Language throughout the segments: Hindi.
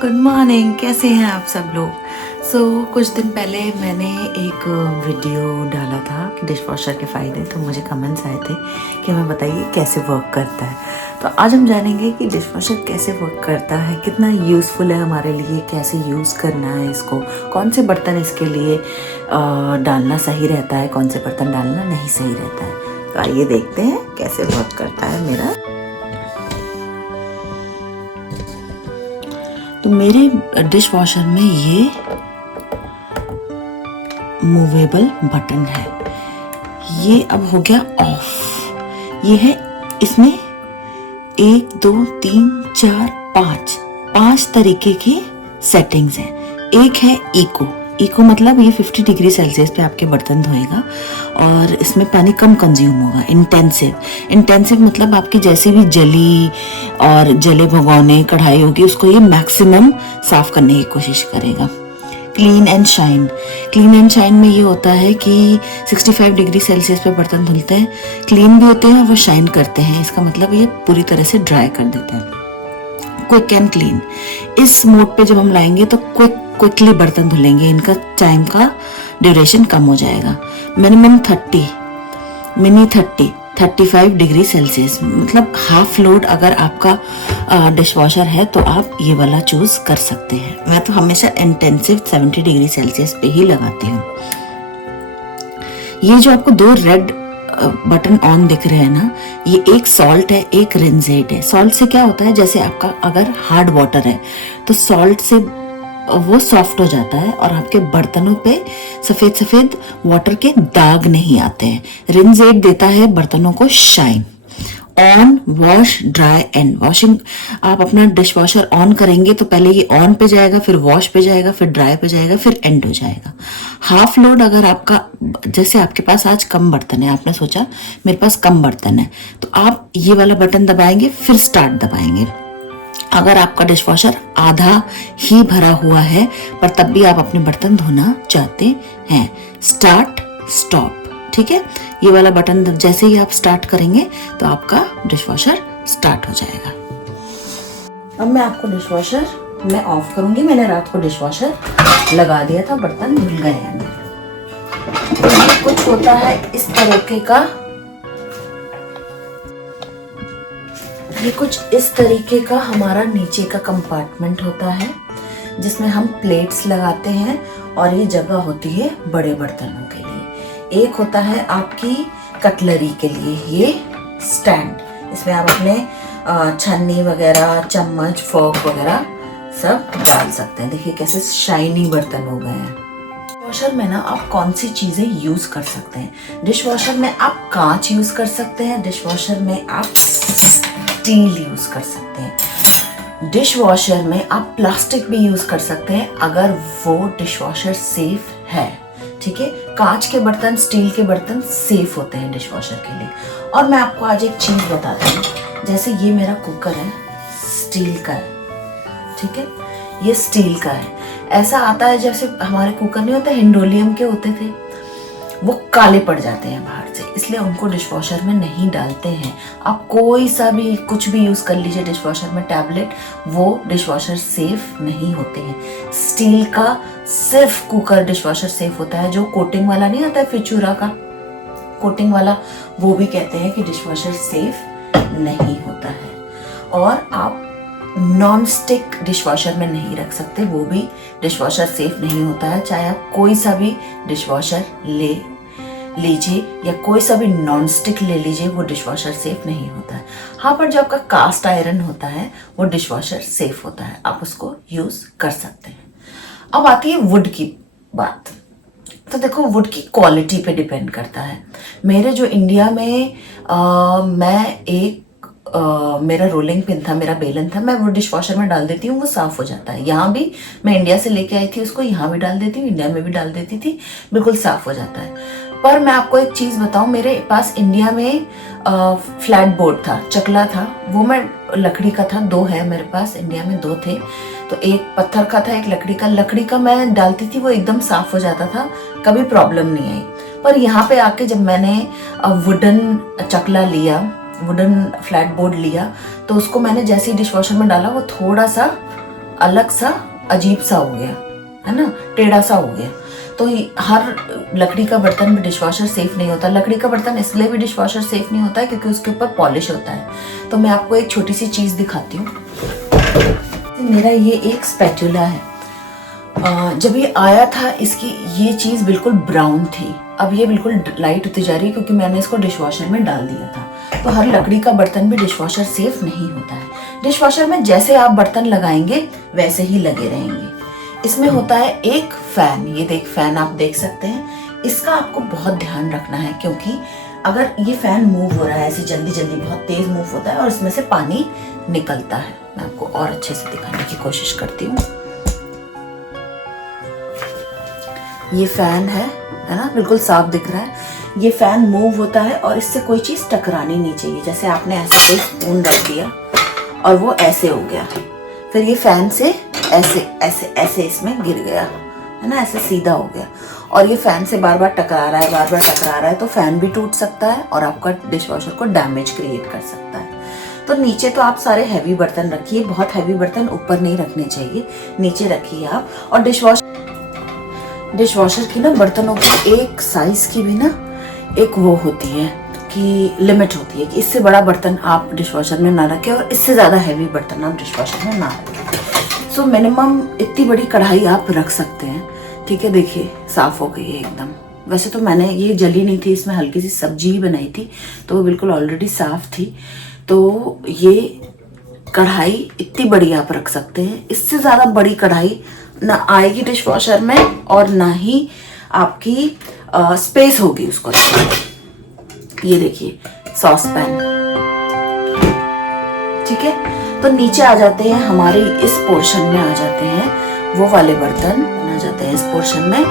Good morning. कैसे हैं आप सब लोग। कुछ दिन पहले मैंने एक वीडियो डाला था कि डिश वॉशर के फ़ायदे, तो मुझे कमेंट्स आए थे कि हमें बताइए कैसे वर्क करता है। तो आज हम जानेंगे कि डिश वॉशर कैसे वर्क करता है, कितना यूज़फुल है हमारे लिए, कैसे यूज़ करना है इसको, कौन से बर्तन इसके लिए डालना सही रहता है, कौन से बर्तन डालना नहीं सही रहता है। तो आइए देखते हैं कैसे वर्क करता है मेरा। तो मेरे डिश वॉशर में ये मूवेबल बटन है, ये अब हो गया ऑफ। ये है, इसमें 1 2 3 4 5 तरीके की सेटिंग्स हैं। एक है इको मतलब ये 50 डिग्री सेल्सियस पे आपके बर्तन धोएगा और इसमें पानी कम कंज्यूम होगा। इंटेंसिव मतलब आपकी जैसी भी जली और जले भगोने कढ़ाई होगी उसको ये मैक्सिमम साफ करने की कोशिश करेगा। क्लीन एंड शाइन में ये होता है कि 65 डिग्री सेल्सियस पे बर्तन धुलते हैं, क्लीन भी होते हैं और वो शाइन करते हैं। इसका मतलब ये पूरी तरह से ड्राई कर देता है। क्विक एंड क्लीन, इस मोड पे जब हम लाएंगे तो क्विकली बर्तन धुलेंगे, इनका टाइम का ड्यूरेशन कम हो जाएगा। मिनिमम 35 डिग्री सेल्सियस मतलब हाफ लोड अगर आपका डिश वॉशर है तो आप ये वाला चूज कर सकते हैं। मैं तो हमेशा इंटेंसिव 70 डिग्री सेल्सियस पे ही लगाती हूँ। ये जो आपको 2 रेड बटन ऑन दिख रहे हैं ना, ये एक सॉल्ट है, एक रिंजेट है। सॉल्ट से क्या होता है, जैसे आपका अगर हार्ड वाटर है तो सॉल्ट से वो सॉफ्ट हो जाता है और आपके बर्तनों पे सफेद वाटर के दाग नहीं आते हैं। रिंजेट देता है बर्तनों को shine. On, wash, dry and washing. आप अपना डिश वॉशर ऑन करेंगे तो पहले ये ऑन पे जाएगा, फिर वॉश पे जाएगा, फिर ड्राई पे जाएगा, फिर एंड हो जाएगा। हाफ लोड अगर आपका, जैसे आपके पास आज कम बर्तन है, आपने सोचा मेरे पास कम बर्तन है, तो आप ये वाला बटन दबाएंगे, फिर स्टार्ट दबाएंगे। अगर आपका डिश वॉशर आधा ही भरा हुआ है पर तब भी आप अपने बर्तन धोना चाहते हैं, स्टार्ट स्टॉप, ठीक है। ये वाला बटन जैसे ही आप स्टार्ट करेंगे तो आपका डिश वॉशर स्टार्ट हो जाएगा। अब मैं आपको डिश वॉशर मैं ऑफ करूंगी। मैंने रात को डिश वॉशर लगा दिया था, बर्तन धुल गए हैं मेरे। तो ये कुछ होता है इस तरीके का, ये कुछ इस तरीके का हमारा नीचे का कंपार्टमेंट होता है जिसमें हम प्लेट्स लगाते हैं और ये जगह होती है बड़े बर्तनों के लिए। एक होता है आपकी कटलरी के लिए ये स्टैंड, इसमें आप अपने छन्नी वगैरह, चम्मच, फोर्क वगैरह सब डाल सकते हैं। देखिए कैसे शाइनी बर्तन हो गए हैं। डिश वॉशर में ना आप कौन सी चीजें यूज कर सकते हैं। डिश वॉशर में आप कांच यूज कर सकते हैं, डिश वॉशर में आप स्टील यूज कर सकते हैं, डिश वॉशर में आप प्लास्टिक भी यूज कर सकते हैं अगर वो डिश वॉशर सेफ है, ठीक है। कांच के बर्तन, स्टील के बर्तन सेफ होते हैं डिश वॉशर के लिए। और मैं आपको आज एक चीज बताती हूँ, जैसे ये मेरा कुकर है, स्टील का है, ठीक है, ये स्टील का है। ऐसा आता है जैसे हमारे कुकर नहीं होते, हिंडोलियम के होते थे, वो काले पड़ जाते हैं बाहर से, इसलिए उनको डिश वॉशर में नहीं डालते हैं। आप कोई सा भी कुछ भी यूज कर लीजिए डिश वॉशर में, टैबलेट, वो डिश वॉशर सेफ नहीं होते हैं। स्टील का सिर्फ कुकर डिश वॉशर सेफ होता है। जो कोटिंग वाला नहीं आता है, फिचूरा का कोटिंग वाला, वो भी कहते हैं कि डिश वॉशर सेफ नहीं होता है। और आप नॉन स्टिक डिश वॉशर में नहीं रख सकते, वो भी डिश वॉशर सेफ नहीं होता है। चाहे आप कोई सा भी डिश वॉशर ले लीजिए या कोई सा भी नॉन स्टिक ले लीजिए, वो डिश वॉशर सेफ नहीं होता है। हाँ, पर जो आपका कास्ट आयरन होता है वो डिश वॉशर सेफ होता है, आप उसको यूज कर सकते हैं। अब आती है वुड की बात। तो देखो, वुड की क्वालिटी पे डिपेंड करता है। मेरे जो इंडिया में मैं एक मेरा रोलिंग पिन था, मेरा बेलन था, मैं वो डिश वॉशर में डाल देती हूँ, वो साफ हो जाता है। यहाँ भी मैं इंडिया से लेके आई थी उसको, यहाँ भी डाल देती हूँ, इंडिया में भी डाल देती थी, बिल्कुल साफ हो जाता है। पर मैं आपको एक चीज बताऊं, मेरे पास इंडिया में फ्लैट बोर्ड था, चकला था, वो मैं लकड़ी का था, 2 है मेरे पास, इंडिया में 2 थे। तो एक पत्थर का था, एक लकड़ी का मैं डालती थी, वो एकदम साफ हो जाता था, कभी प्रॉब्लम नहीं आई। पर यहाँ पे आके जब मैंने वुडन चकला लिया, वुडन फ्लैट बोर्ड लिया, तो उसको मैंने जैसे ही डिश वॉशर में डाला वो थोड़ा सा अलग सा अजीब सा हो गया है ना, टेढ़ा सा हो गया। तो हर लकड़ी का बर्तन भी डिशवॉशर सेफ नहीं होता। लकड़ी का बर्तन इसलिए भी डिशवॉशर सेफ नहीं होता है क्योंकि उसके ऊपर पॉलिश होता है। तो मैं आपको एक छोटी सी चीज दिखाती हूँ। मेरा ये एक स्पैचुला है। जब ये आया था इसकी ये चीज बिल्कुल ब्राउन थी, अब ये बिल्कुल लाइट होती जा रही है क्योंकि मैंने इसको डिशवॉशर में डाल दिया था। तो हर लकड़ी का बर्तन भी डिशवॉशर सेफ नहीं होता है। डिशवॉशर में जैसे आप बर्तन लगाएंगे वैसे ही लगे रहेंगे। इसमें होता है एक फैन, ये देख फैन आप देख सकते हैं। इसका आपको बहुत ध्यान रखना है क्योंकि अगर ये फैन मूव हो रहा है ऐसे जल्दी जल्दी, बहुत तेज मूव होता है और इसमें से पानी निकलता है। मैं आपको और अच्छे से दिखाने की कोशिश करती हूँ। ये फैन है ना, बिल्कुल साफ दिख रहा है। ये फैन मूव होता है और इससे कोई चीज टकरानी नहीं चाहिए। जैसे आपने ऐसे कोई स्पून रख दिया और वो ऐसे हो गया, फिर ये फैन से ऐसे ऐसे ऐसे इसमें गिर गया है ना, ऐसे सीधा हो गया और ये फैन से बार बार टकरा रहा है, बार बार टकरा रहा है, तो फैन भी टूट सकता है और आपका डिशवॉशर को डैमेज क्रिएट कर सकता है। तो नीचे तो आप सारे हैवी बर्तन रखिए, बहुत हैवी बर्तन ऊपर नहीं रखने चाहिए, नीचे रखिए आप। और डिशवॉशर की ना बर्तनों की एक साइज की भी ना एक वो होती है कि लिमिट होती है कि इससे बड़ा बर्तन आप डिशवॉशर में ना रखें और इससे ज़्यादा हैवी बर्तन आप डिशवॉशर में ना रखें। सो मिनिमम इतनी बड़ी कढ़ाई आप रख सकते हैं। ठीक है, देखिए साफ़ हो गई है एकदम। वैसे तो मैंने ये जली नहीं थी, इसमें हल्की सी सब्जी ही बनाई थी तो वो बिल्कुल ऑलरेडी साफ़ थी। तो ये कढ़ाई इतनी बड़ी आप रख सकते हैं। इससे ज़्यादा बड़ी कढ़ाई ना आएगी डिशवॉशर में और ना ही आपकी स्पेस होगी उसको। ये देखिए सॉस पैन, ठीक है। तो नीचे आ जाते हैं हमारे इस पोर्शन में आ जाते हैं वो वाले बर्तन आ जाते हैं इस पोर्शन में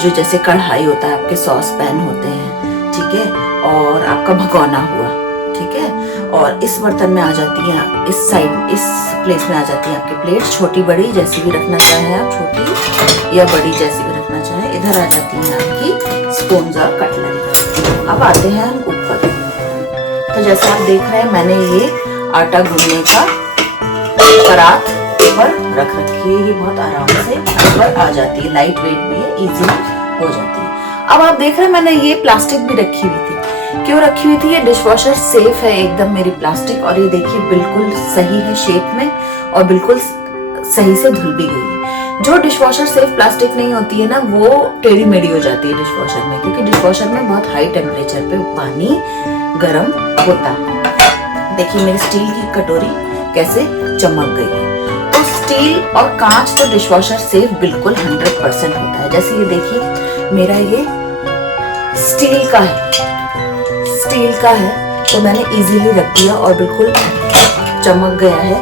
जो जैसे कढ़ाई होता है, आपके सॉस पैन होते हैं, ठीक है, और आपका भगोना हुआ, ठीक है। और इस बर्तन में आ जाती है इस साइड, इस प्लेस में आ जाती है आपकी प्लेट, छोटी बड़ी जैसी भी रखना चाहे आप, छोटी या बड़ी जैसी भी रखना चाहे। इधर आ जाती है आपकी स्पून्स और कटलरी। अब आते हैं हम ऊपर। तो जैसे आप देख रहे हैं मैंने ये आटा गूंदने का परात ऊपर रख रखी है। ये बहुत आराम से ऊपर आ जाती है, लाइट वेट भी है, इजीली हो जाती है। अब आप देख रहे हैं मैंने ये प्लास्टिक भी रखी हुई थी। क्यों रखी हुई थी? ये डिशवॉशर सेफ है एकदम मेरी प्लास्टिक, और ये देखिए बिल्कुल सही है शेप में और बिल्कुल सही से धुल भी गई है। जो डिशवॉशर सेफ प्लास्टिक नहीं होती है ना, वो टेढ़ी मेढ़ी हो जाती है डिशवॉशर में, क्योंकि डिशवॉशर में बहुत हाई टेम्परेचर पे पानी गर्म होता है। देखिए मेरी स्टील की कटोरी कैसे चमक गई है। तो स्टील और कांच तो डिशवॉशर सेफ बिल्कुल 100% होता है। जैसे ये देखिए मेरा ये स्टील का है, तो मैंने इजीली रख दिया और बिल्कुल चमक गया है।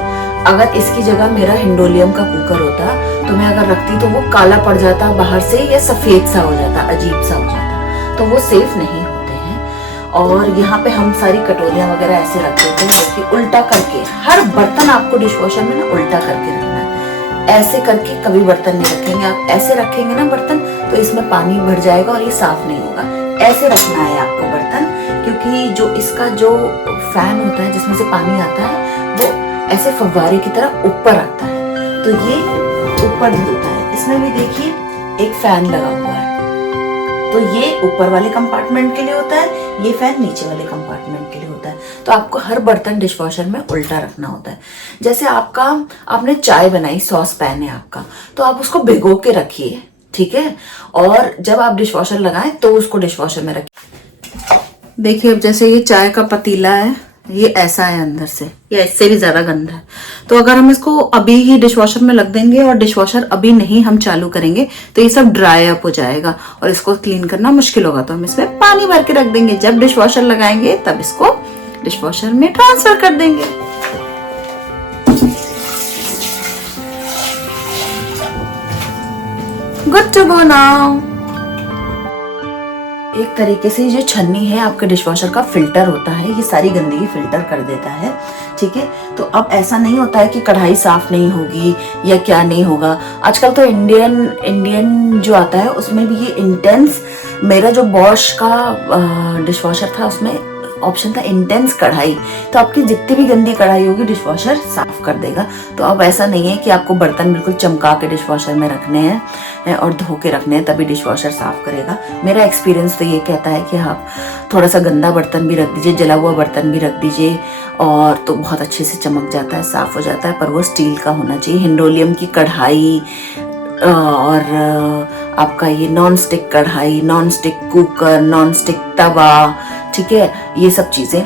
अगर इसकी जगह मेरा हिंडोलियम का कुकर होता तो मैं अगर रखती तो वो काला पड़ जाता बाहर से या सफेद सा हो जाता, अजीब सा हो जाता, तो वो सेफ नहीं होते हैं। और यहाँ पे हम सारी कटोरियां वगैरह ऐसे रख देते हैं, देखिए उल्टा करके। हर बर्तन आपको डिशवॉशर में ना उल्टा करके रखना है, ऐसे करके कभी बर्तन नहीं रखेंगे। आप ऐसे रखेंगे ना बर्तन तो इसमें पानी भर जाएगा और ये साफ नहीं होगा। ऐसे रखना है आपको बर्तन, क्योंकि जो इसका जो फैन होता है जिसमें से पानी आता है वो ऐसे फव्वारे की तरह ऊपर आता है, तो ये ऊपर धुलता है। इसमें भी देखिए एक फैन लगा हुआ है, तो ये ऊपर वाले कंपार्टमेंट के लिए होता है, ये फैन नीचे वाले कंपार्टमेंट के लिए होता है। तो आपको हर बर्तन डिशवॉशर में उल्टा रखना होता है। जैसे आपने चाय बनाई, सॉस पैन है आपका, तो आप उसको भिगो के रखिए, ठीक है, और जब आप डिशवॉशर लगाएं तो उसको डिशवॉशर में रखिए। देखिए अब जैसे ये चाय का पतीला है, ये ऐसा है अंदर से, या इससे भी ज्यादा गंदा है। तो अगर हम इसको अभी ही डिशवॉशर में रख देंगे और डिशवॉशर अभी नहीं हम चालू करेंगे तो ये सब ड्राई अप हो जाएगा और इसको क्लीन करना मुश्किल होगा। तो हम इसमें पानी भर के रख देंगे, जब डिशवॉशर लगाएंगे तब इसको डिशवॉशर में ट्रांसफर कर देंगे। Good to go now. एक तरीके से जो छन्नी है आपके डिशवॉशर का फिल्टर होता है, ये सारी गंदगी फिल्टर कर देता है, ठीक है। तो अब ऐसा नहीं होता है कि कढ़ाई साफ नहीं होगी या क्या नहीं होगा। आजकल तो इंडियन जो आता है उसमें भी ये इंटेंस, मेरा जो बॉश का डिशवॉशर था उसमें ऑप्शन था इंटेंस कढ़ाई, तो आपकी जितनी भी गंदी कढ़ाई होगी डिशवॉशर साफ कर देगा। तो अब ऐसा नहीं है कि आपको बर्तन बिल्कुल चमका के डिशवॉशर में रखने हैं और धो के रखने हैं तभी डिशवॉशर साफ करेगा। मेरा एक्सपीरियंस तो ये कहता है कि आप थोड़ा सा गंदा बर्तन भी रख दीजिए, जला हुआ बर्तन भी रख दीजिए और तो बहुत अच्छे से चमक जाता है, साफ हो जाता है। पर वो स्टील का होना चाहिए। हिंडोलियम की कढ़ाई और आपका ये नॉन स्टिक कढ़ाई, non stick cooker, non stick तवा, ठीक है, ये सब चीज़ें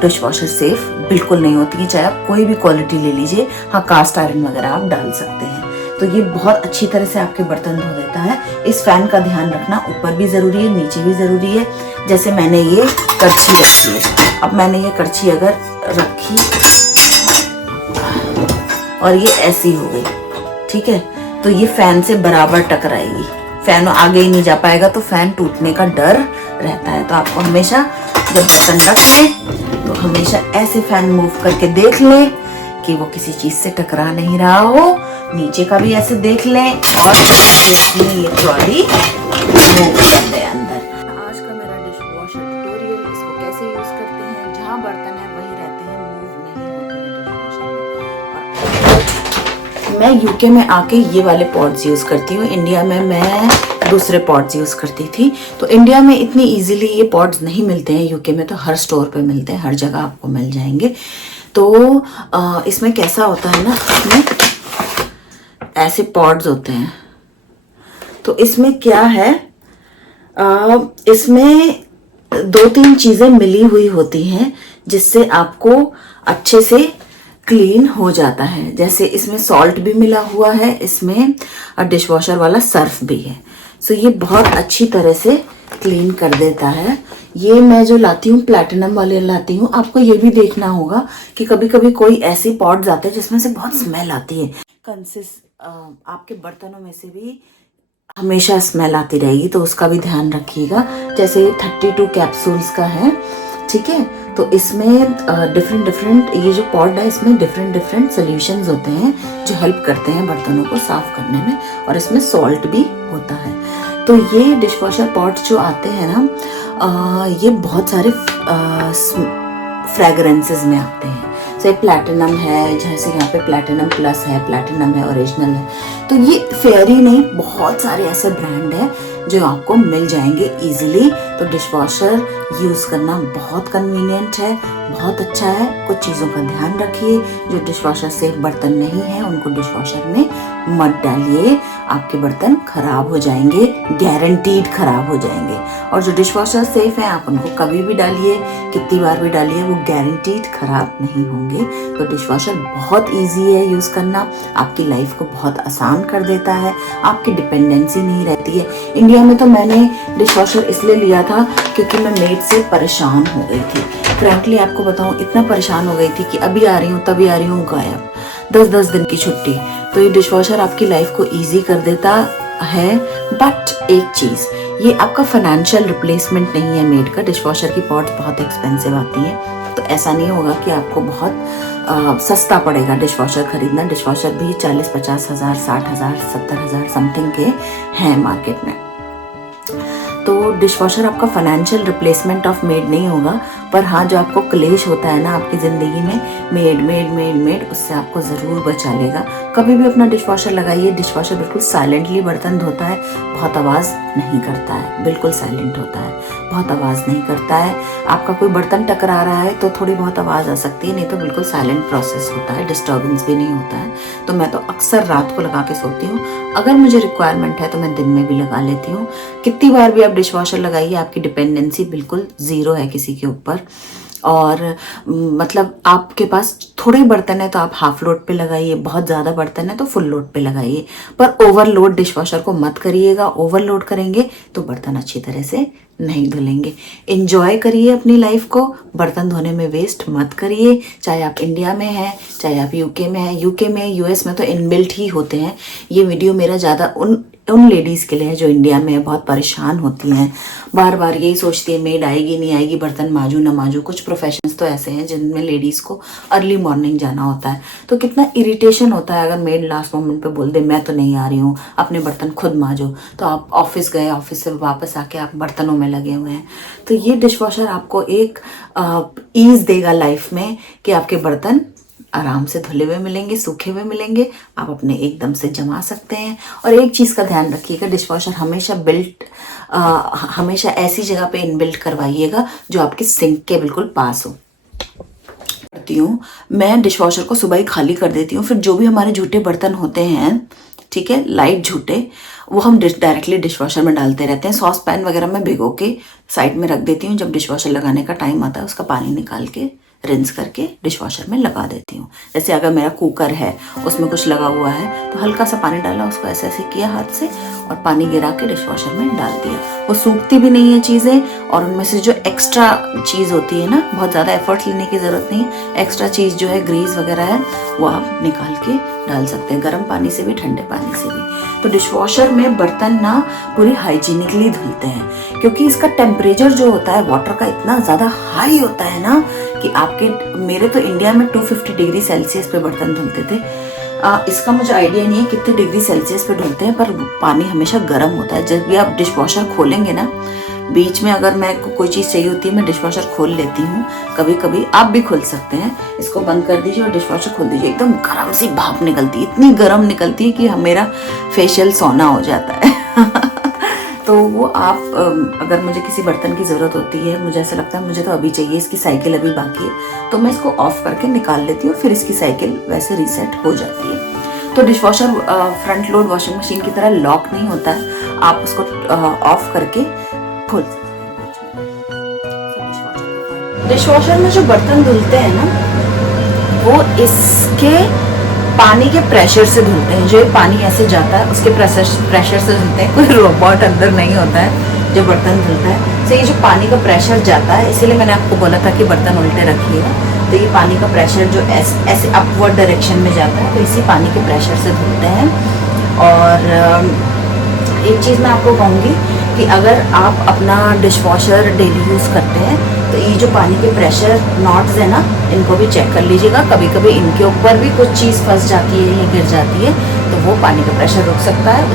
डिशवॉशर सेफ बिल्कुल नहीं होती है, चाहे आप कोई भी क्वालिटी ले लीजिए। हाँ, कास्ट आयरन वगैरह आप डाल सकते हैं। तो ये बहुत अच्छी तरह से आपके बर्तन धो देता है। इस फैन का ध्यान रखना ऊपर भी ज़रूरी है, नीचे भी ज़रूरी है। जैसे मैंने ये करछी रखी है, अब मैंने ये करछी अगर रखी और ये ऐसी हो गई, ठीक है, तो ये फैन से बराबर टकराएगी, फैन आगे ही नहीं जा पाएगा, तो फैन टूटने का डर रहता है। तो आपको हमेशा जब बर्तन रख लें तो हमेशा ऐसे फैन मूव करके देख लें कि वो किसी चीज से टकरा नहीं रहा हो। नीचे का भी ऐसे देख लें और ये ट्रॉली मूव कर दे अंदर। आज का मेरा डिशवॉशर ट्यूटोरियल, इसको कैसे यूज करते हैं, जहाँ बर्तन है वही रहते हैं, मूव नहीं होते हैं डिशवॉशर में। मैं यूके में आके ये वाले पॉट्स यूज करती हूँ, इंडिया में मैं दूसरे पॉट्स यूज करती थी। तो इंडिया में इतनी इजीली ये पॉट्स नहीं मिलते हैं, यूके में तो हर स्टोर पे मिलते हैं, हर जगह आपको मिल जाएंगे। तो इसमें कैसा होता है ना, इसमें ऐसे पॉट्स होते हैं। तो इसमें क्या है, इसमें 2-3 चीजें मिली हुई होती हैं जिससे आपको अच्छे से क्लीन हो जाता है। जैसे इसमें सॉल्ट भी मिला हुआ है, इसमें डिशवॉशर वाला सर्फ भी है। सो ये बहुत अच्छी तरह से क्लीन कर देता है। ये मैं जो लाती हूँ प्लैटिनम वाले लाती हूँ। आपको ये भी देखना होगा कि कभी कभी कोई ऐसी पॉट्स आते हैं जिसमें से बहुत स्मेल आती है। आपके बर्तनों में से भी हमेशा स्मेल आती रहेगी, तो उसका भी ध्यान रखिएगा। जैसे 32 कैप्सूल्स का है, ठीक है, तो इसमें डिफरेंट ये जो पॉट है इसमें डिफरेंट सोल्यूशंस होते हैं जो हेल्प करते हैं बर्तनों को साफ करने में, और इसमें सॉल्ट भी होता है। तो ये डिशवॉशर पॉट्स जो आते हैं ना, ये बहुत सारे फ्रेगरेंसेस में आते हैं। जैसे प्लैटिनम है, जैसे यहाँ पे प्लैटिनम प्लस है, प्लैटिनम है, ओरिजिनल है। तो ये फेयरी नहीं, बहुत सारे ऐसे ब्रांड है जो आपको मिल जाएंगे इजीली। तो डिशवॉशर यूज करना बहुत कन्वीनियंट है, बहुत अच्छा है। कुछ चीज़ों का ध्यान रखिए। जो डिशवॉशर सेफ बर्तन नहीं है उनको डिशवॉशर में मत डालिए, आपके बर्तन खराब हो जाएंगे, गारंटीड खराब हो जाएंगे। और जो डिशवॉशर सेफ है आप उनको कभी भी डालिए, कितनी बार भी डालिए, वो गारंटीड खराब नहीं होंगे। तो डिशवॉशर बहुत इजी है यूज़ करना, आपकी लाइफ को बहुत आसान कर देता है, आपकी डिपेंडेंसी नहीं रहती है। इंडिया में तो मैंने डिशवॉशर इसलिए लिया था क्योंकि मैं मेड से परेशान हो गई थी। फ्रैंकली आपको बताऊं, इतना परेशान हो गई थी कि अभी आ रही हूँ तभी आ रही हूँ, गायब, 10-10 दिन की छुट्टी। तो ये डिशवॉशर आपकी लाइफ को इजी कर देता है। बट एक चीज़, ये आपका फाइनेंशियल रिप्लेसमेंट नहीं है मेड का। डिशवॉशर की पॉट्स बहुत एक्सपेंसिव आती हैं, तो ऐसा नहीं होगा कि आपको बहुत सस्ता पड़ेगा डिशवॉशर खरीदना। डिशवॉशर भी 40-50 हज़ार, 60 हज़ार, 70 हज़ार समथिंग के हैं मार्केट में। तो डिशवॉशर आपका फाइनेंशियल रिप्लेसमेंट ऑफ मेड नहीं होगा, पर हाँ जो आपको क्लेश होता है ना आपकी ज़िंदगी में, मेड, उससे आपको ज़रूर बचा लेगा। कभी भी अपना डिशवॉशर लगाइए। डिशवॉशर बिल्कुल साइलेंटली बर्तन धोता है, बहुत आवाज़ नहीं करता है, बिल्कुल साइलेंट होता है, बहुत आवाज़ नहीं करता है। आपका कोई बर्तन टकरा रहा है तो थोड़ी बहुत आवाज़ आ सकती है, नहीं तो बिल्कुल साइलेंट प्रोसेस होता है, डिस्टर्बेंस भी नहीं होता है। तो मैं तो अक्सर रात को लगा के सोती हूँ। अगर मुझे रिक्वायरमेंट है तो मैं दिन में भी लगा लेती हूँ। कितनी बार भी आप डिशवॉशर लगाइए, आपकी डिपेंडेंसी बिल्कुल ज़ीरो है किसी के ऊपर। और मतलब आपके पास थोड़े बर्तन है तो आप हाफ लोड पे लगाइए, बहुत ज़्यादा बर्तन है तो फुल लोड पे लगाइए, पर ओवरलोड डिशवॉशर को मत करिएगा। ओवरलोड करेंगे तो बर्तन अच्छी तरह से नहीं धुलेंगे। एंजॉय करिए अपनी लाइफ को, बर्तन धोने में वेस्ट मत करिए। चाहे आप इंडिया में हैं, चाहे आप यूके में हैं। यूके में, यूएस में तो इनबिल्ट ही होते हैं। ये वीडियो मेरा ज़्यादा उन उन लेडीज़ के लिए है जो इंडिया में बहुत परेशान होती हैं, बार बार यही सोचती है मेड आएगी नहीं आएगी, बर्तन मांजू ना मांजू। कुछ प्रोफेशंस तो ऐसे हैं जिनमें लेडीज़ को अर्ली मॉर्निंग जाना होता है, तो कितना इरिटेशन होता है अगर मेड लास्ट मोमेंट पे बोल दे मैं तो नहीं आ रही हूँ, अपने बर्तन खुद मांजो। तो आप ऑफिस गए, ऑफिस से वापस आके आप बर्तनों में लगे हुए हैं। तो ये डिश वॉशर आपको एक ईज देगा लाइफ में कि आपके बर्तन आराम से धुले हुए मिलेंगे, सूखे हुए मिलेंगे, आप अपने एकदम से जमा सकते हैं। और एक चीज़ का ध्यान रखिएगा, डिश वॉशर हमेशा ऐसी जगह पे इनबिल्ट करवाइएगा जो आपके सिंक के बिल्कुल पास हो। करती हूँ मैं, डिश वॉशर को सुबह ही खाली कर देती हूँ। फिर जो भी हमारे झूठे बर्तन होते हैं, ठीक है, लाइट झूठे, वो हम डायरेक्टली डिश वॉशर में डालते रहते हैं। सॉस पैन वगैरह में भिगो के साइड में रख देती हूँ। जब डिश वॉशर लगाने का टाइम आता है उसका पानी निकाल के रिंस करके डिश वॉशर में लगा देती हूँ। जैसे अगर मेरा कुकर है उसमें कुछ लगा हुआ है तो हल्का सा पानी डाला, उसको ऐसे ऐसे किया हाथ से और पानी गिरा के डिश वॉशर में डाल दिया। वो सूखती भी नहीं है चीज़ें, और उनमें से जो एक्स्ट्रा चीज़ होती है ना, बहुत ज़्यादा एफर्ट लेने की ज़रूरत नहीं है। एक्स्ट्रा चीज़ जो है, ग्रीस वगैरह है, वो आप निकाल के डाल सकते हैं, गर्म पानी से भी ठंडे पानी से भी। तो डिश वॉशर में बर्तन ना पूरी हाइजीनिकली धुलते हैं, क्योंकि इसका टेम्परेचर जो होता है वाटर का इतना ज़्यादा हाई होता है ना कि मेरे तो इंडिया में 250 डिग्री सेल्सियस पे बर्तन धुलते थे। इसका मुझे आइडिया नहीं है कितने डिग्री सेल्सियस पे धुलते हैं, पर पानी हमेशा गर्म होता है। जब भी आप डिश वॉशर खोलेंगे ना, बीच में अगर मैं कोई चीज़ चाहिए होती है मैं डिश वॉशर खोल लेती हूँ, कभी कभी आप भी खोल सकते हैं। इसको बंद कर दीजिए और डिश वॉशर खोल दीजिए, एकदम गर्म सी भाप निकलती है, इतनी गर्म निकलती है कि मेरा फेशियल सोना हो जाता है। तो वो आप अगर मुझे किसी बर्तन की ज़रूरत होती है, मुझे ऐसा लगता है मुझे तो अभी चाहिए, इसकी साइकिल अभी बाकी है, तो मैं इसको ऑफ करके निकाल लेती हूँ, फिर इसकी साइकिल वैसे रीसेट हो जाती है। तो dish washer front load washing machine की तरह लॉक नहीं होता है, आप उसको ऑफ करके खोल सकते हैं। डिश वॉशर में जो बर्तन धुलते हैं ना, वो इसके पानी के प्रेशर से धुलते हैं। जो ये पानी ऐसे जाता है उसके प्रेशर से धुलते हैं। कोई रोबोट अंदर नहीं होता है जो बर्तन धुलता है। तो ये जो पानी का प्रेशर जाता है, इसीलिए मैंने आपको बोला था कि बर्तन उल्टे रखिएगा। तो ये पानी का प्रेशर जो ऐसे अपवर्ड डायरेक्शन में जाता है, तो इसी पानी के प्रेशर से धुलते हैं। और एक चीज़ मैं आपको कहूँगी कि अगर आप अपना डिश वॉशर डेली यूज़ करते हैं तो ये जो पानी के प्रेशर नॉट्स है ना, इनको भी चेक कर लीजिएगा। कभी कभी इनके ऊपर भी कुछ चीज़ फंस जाती है या गिर जाती है, तो वो पानी का प्रेशर रुक सकता है।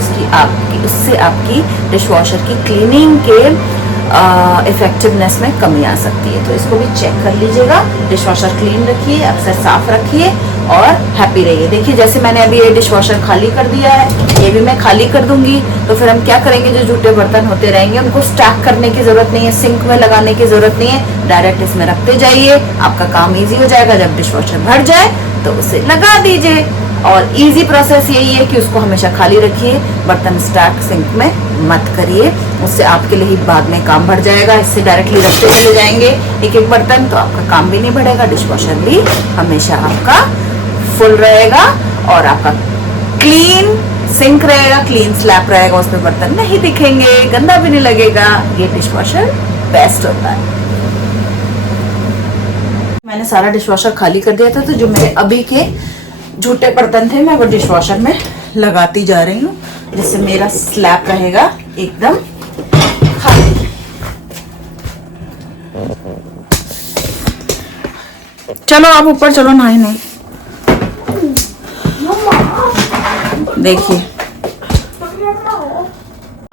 उससे आपकी डिश वॉशर की क्लीनिंग के इफेक्टिवनेस में कमी आ सकती है। तो इसको भी चेक कर लीजिएगा। डिश वॉशर क्लीन रखिए, अक्सर साफ रखिए और हैप्पी रहिए। देखिए जैसे मैंने अभी ये डिश वॉशर खाली कर दिया है, ये भी मैं खाली कर दूंगी। तो फिर हम क्या करेंगे, जो झूठे बर्तन होते रहेंगे उनको स्टैक करने की जरूरत नहीं है, सिंक में लगाने की जरूरत नहीं है, डायरेक्ट इसमें रखते जाइए, आपका काम ईजी हो जाएगा। जब डिश वॉशर भर जाए तो उसे लगा दीजिए। और इजी प्रोसेस यही है कि उसको हमेशा खाली रखिए, बर्तन स्टैक सिंक में मत करिए, उससे आपके लिए ही बाद में काम बढ़ जाएगा। इससे डायरेक्टली रखते चले जाएंगे एक एक बर्तन, तो आपका काम भी नहीं बढ़ेगा, डिश वॉशर भी हमेशा आपका फुल रहेगा और आपका क्लीन सिंक रहेगा, क्लीन स्लैब रहेगा, उसमें बर्तन नहीं दिखेंगे, गंदा भी नहीं लगेगा। ये डिश वॉशर बेस्ट होता है। मैंने सारा डिश वॉशर खाली कर दिया था, तो जो मेरे अभी के झूठे बर्तन थे मैं वो डिश वॉशर में लगाती जा रही हूँ, जिससे मेरा स्लैब रहेगा एकदम खाली। चलो आप ऊपर चलो, नहाए नहीं। देखिए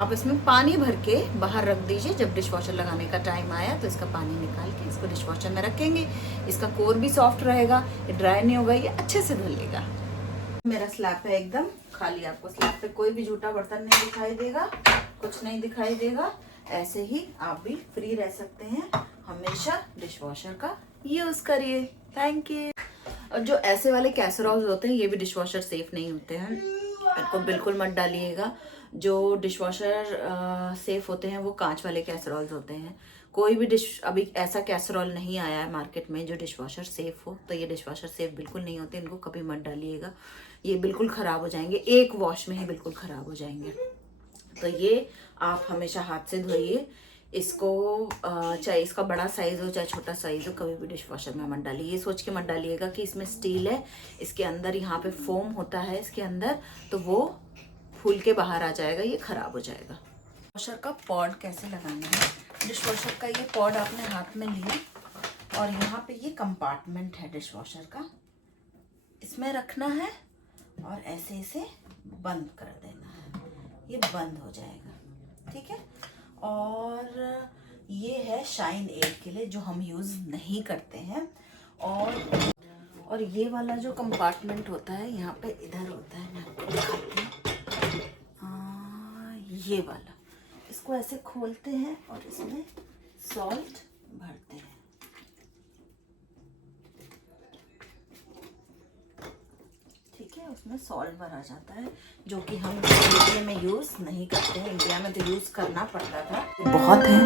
आप इसमें पानी भर के बाहर रख दीजिए। जब डिश वॉशर लगाने का टाइम आया तो इसका पानी निकाल के इसको डिश वॉशर में रखेंगे। इसका कोर भी सॉफ्ट रहेगा, ये ड्राई नहीं होगा, ये अच्छे से धुलेगा। मेरा स्लैब है एकदम खाली, आपको स्लैब पे कोई भी झूठा बर्तन नहीं दिखाई देगा, कुछ नहीं दिखाई देगा। ऐसे ही आप भी फ्री रह सकते हैं। हमेशा डिश वॉशर का यूज करिए। Thank you. और जो ऐसे वाले कैसरोल्स होते हैं ये भी डिश वॉशर सेफ नहीं होते हैं, इनको बिल्कुल मत डालिएगा। जो डिश वॉशर सेफ होते हैं वो कांच वाले कैसरोल्स होते हैं। कोई भी डिश अभी ऐसा कैसरोल नहीं आया है मार्केट में जो डिश वॉशर सेफ हो, तो ये डिश वॉशर सेफ बिल्कुल नहीं होते, इनको कभी मत डालिएगा। ये बिल्कुल ख़राब हो जाएंगे, एक वॉश में ही बिल्कुल ख़राब हो जाएंगे। तो ये आप हमेशा हाथ से धोइए इसको। चाहे इसका बड़ा साइज़ हो चाहे छोटा साइज़ हो, कभी भी डिश वॉशर में मत डालिए। ये सोच के मत डालिएगा कि इसमें स्टील है, इसके अंदर यहाँ पे फोम होता है इसके अंदर, तो वो फूल के बाहर आ जाएगा, ये खराब हो जाएगा। डिशवॉशर का पॉड कैसे लगाना है। डिशवॉशर का ये पॉड आपने हाथ में लिया और यहाँ पे ये कंपार्टमेंट है डिशवॉशर का, इसमें रखना है और ऐसे इसे बंद कर देना है, ये बंद हो जाएगा, ठीक है। और ये है शाइन एड के लिए जो हम यूज़ नहीं करते हैं। और ये वाला जो कंपार्टमेंट होता है यहाँ पे इधर होता है, मैं आपको दिखाती हूँ, ये वाला, इसको ऐसे खोलते हैं और इसमें सॉल्ट भरते हैं। ठीक है, उसमें सॉल्ट भरा जाता है जो कि हम इंडिया में यूज़ नहीं करते हैं। इंडिया में तो यूज़ करना पड़ता था। बहुत है,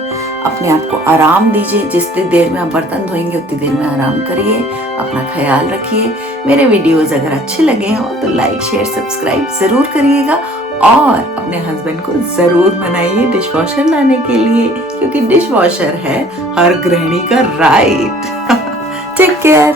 अपने आप को आराम दीजिए। जितनी देर में आप बर्तन धोएंगे उतनी देर में आराम करिए, अपना ख्याल रखिए। मेरे वीडियोस अगर अच्छे लगे हो तो लाइक शेयर सब्सक्राइब ज़रूर करिएगा और अपने हस्बैंड को ज़रूर मनाइए डिशवॉशर लाने के लिए, क्योंकि डिशवॉशर है हर गृहिणी का राइट। Take care.